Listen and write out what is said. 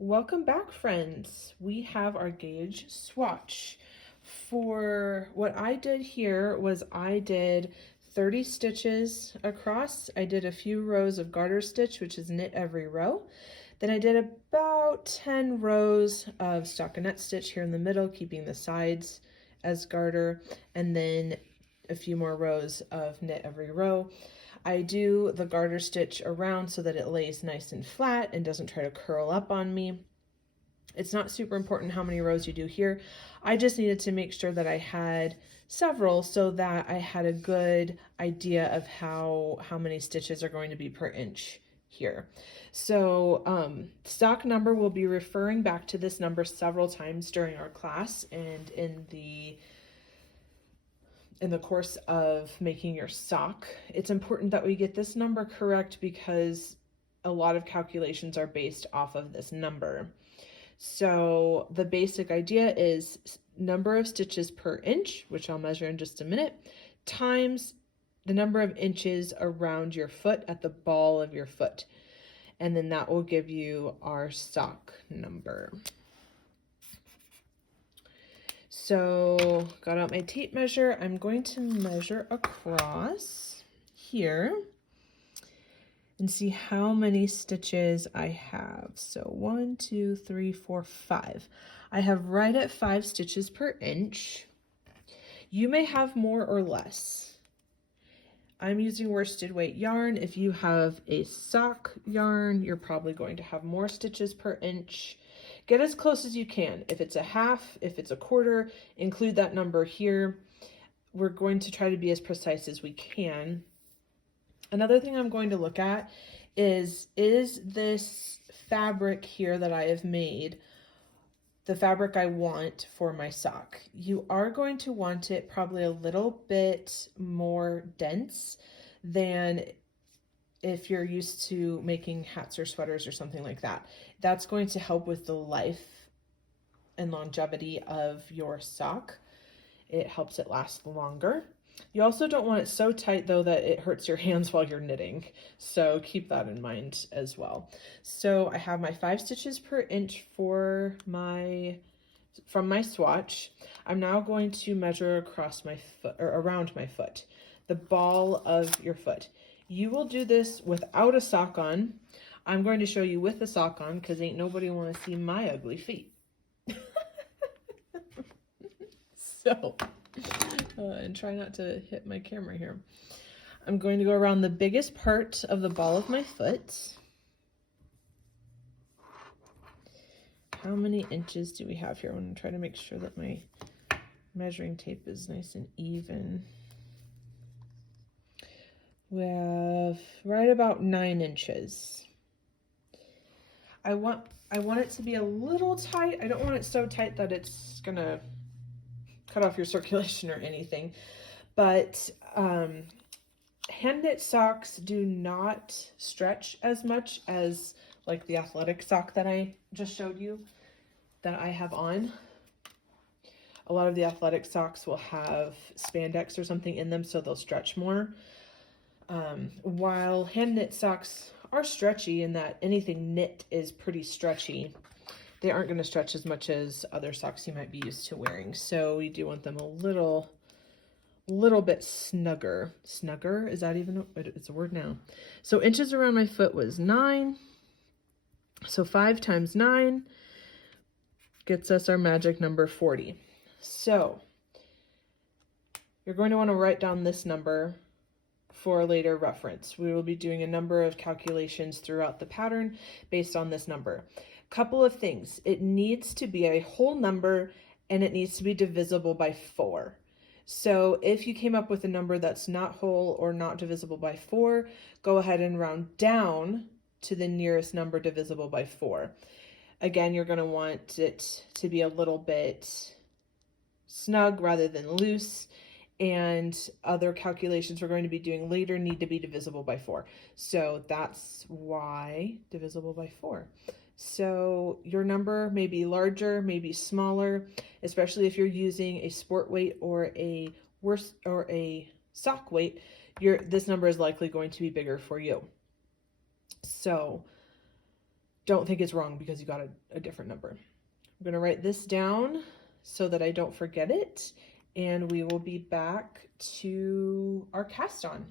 Welcome back, friends. We have our gauge swatch. For what I did here was I did 30 stitches across. I did a few rows of garter stitch, which is knit every row. Then I did about 10 rows of stockinette stitch here in the middle, keeping the sides as garter, and then a few more rows of knit every row. I do the garter stitch around so that it lays nice and flat and doesn't try to curl up on me. It's not super important how many rows you do here. I just needed to make sure that I had several so that I had a good idea of how many stitches are going to be per inch here. So stock number, will be referring back to this number several times during our class and in the course of making your sock. It's important that we get this number correct because a lot of calculations are based off of this number. So the basic idea is number of stitches per inch, which I'll measure in just a minute, times the number of inches around your foot at the ball of your foot. And then that will give you our sock number. So got out my tape measure. I'm going to measure across here and see how many stitches I have. So 1, 2, 3, 4, 5. I have right at 5 stitches per inch. You may have more or less. I'm using worsted weight yarn. If you have a sock yarn, you're probably going to have more stitches per inch. Get as close as you can. If it's a half, if it's a quarter, include that number here. We're going to try to be as precise as we can. Another thing I'm going to look at is this fabric here that I have made the fabric I want for my sock? You are going to want it probably a little bit more dense than if you're used to making hats or sweaters or something like that. That's going to help with the life and longevity of your sock. It helps it last longer. You also don't want it so tight though that it hurts your hands while you're knitting. So keep that in mind as well. So I have my 5 stitches per inch from my swatch. I'm now going to measure across my foot or around my foot, the ball of your foot. You will do this without a sock on. I'm going to show you with a sock on because ain't nobody want to see my ugly feet. So and try not to hit my camera here. I'm going to go around the biggest part of the ball of my foot. How many inches do we have here? I'm going to try to make sure that my measuring tape is nice and even. We have right about 9 inches. I want it to be a little tight. I don't want it so tight that it's gonna cut off your circulation or anything, but hand knit socks do not stretch as much as like the athletic sock that I just showed you that I have on. A lot of the athletic socks will have spandex or something in them, so they'll stretch more. While hand knit socks are stretchy in that anything knit is pretty stretchy, they aren't going to stretch as much as other socks you might be used to wearing. So we do want them a little bit snugger. Snugger, is that even, it's a word now. So inches around my foot was 9. So 5 times 9 gets us our magic number 40. So you're going to want to write down this number for later reference. We will be doing a number of calculations throughout the pattern based on this number. Couple of things. It needs to be a whole number and it needs to be divisible by 4. So if you came up with a number that's not whole or not divisible by 4, go ahead and round down to the nearest number divisible by 4. Again, you're going to want it to be a little bit snug rather than loose, and other calculations we're going to be doing later need to be divisible by 4. So that's why divisible by 4. So your number may be larger, maybe smaller, especially if you're using a sport weight or a sock weight. This number is likely going to be bigger for you. So don't think it's wrong because you got a different number. I'm going to write this down so that I don't forget it, and we will be back to our cast on.